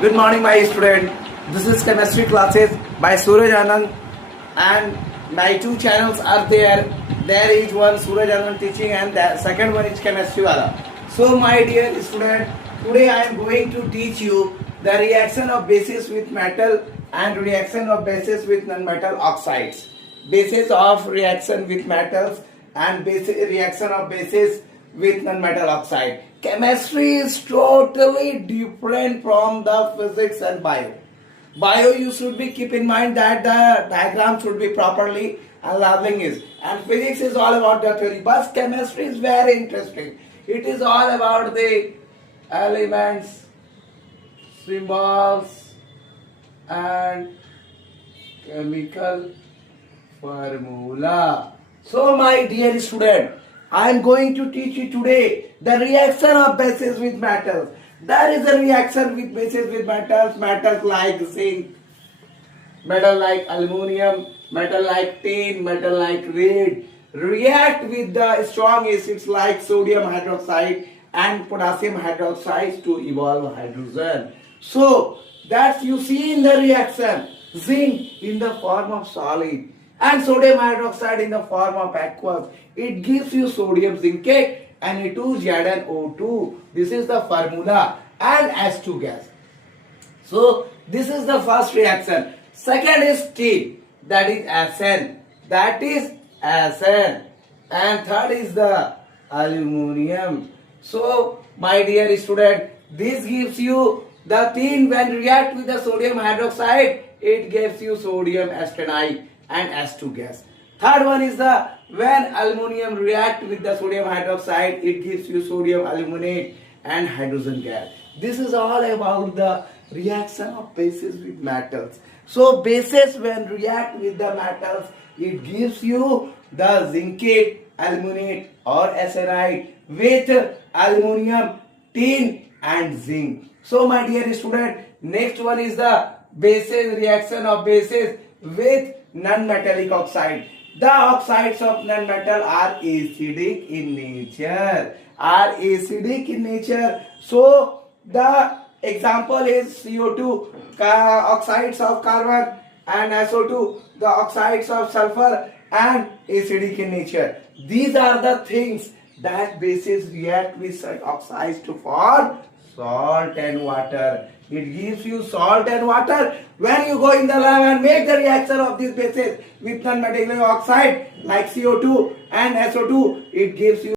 Good morning, my student. This is chemistry classes by Suraj Anand, and my two channels are there. There is one Suraj Anand teaching, and the second one is chemistry wala. So, my dear student, today I am going to teach you the reaction of bases with metal and reaction of bases with non-metal oxides. Basis of reaction with metals and reaction of bases with non-metal oxide. Chemistry is totally different from the physics and bio. Bio, you should be keep in mind that the diagram should be properly and labeling is. And physics is all about the theory. But chemistry is very interesting. It is all about the elements, symbols, and chemical formula. So, my dear student, I am going to teach you today the reaction of bases with metals. There is a reaction with bases with metals, metals like zinc, metal like aluminium, metal like tin, metal like lead, react with the strong acids like sodium hydroxide and potassium hydroxide to evolve hydrogen. So, that you see in the reaction, zinc in the form of solid and sodium hydroxide in the form of aqueous. It gives you sodium zincate and Na2ZnO2. This is the formula, and H2 gas. So this is the first reaction. Second is tin, that is Sn. That is Sn. And third is the aluminium. So my dear student, this gives you the tin when react with the sodium hydroxide, it gives you sodium actinide and H2 gas. Third one is the when aluminium react with the sodium hydroxide, it gives you sodium aluminate and hydrogen gas. This is all about the reaction of bases with metals. So bases when react with the metals, it gives you the zincate, aluminate or acid with aluminium, tin and zinc. So my dear student, next one is the bases reaction of bases with non-metallic oxide. The oxides of non-metal are acidic in nature. So the example is CO2, oxides of carbon, and SO2, the oxides of sulfur, and acidic in nature. These are the things that bases react with such oxides to form salt and water. It gives you salt and water. When you go in the lab and make the reaction of these bases with non-metallic oxide like CO2 and SO2, it gives you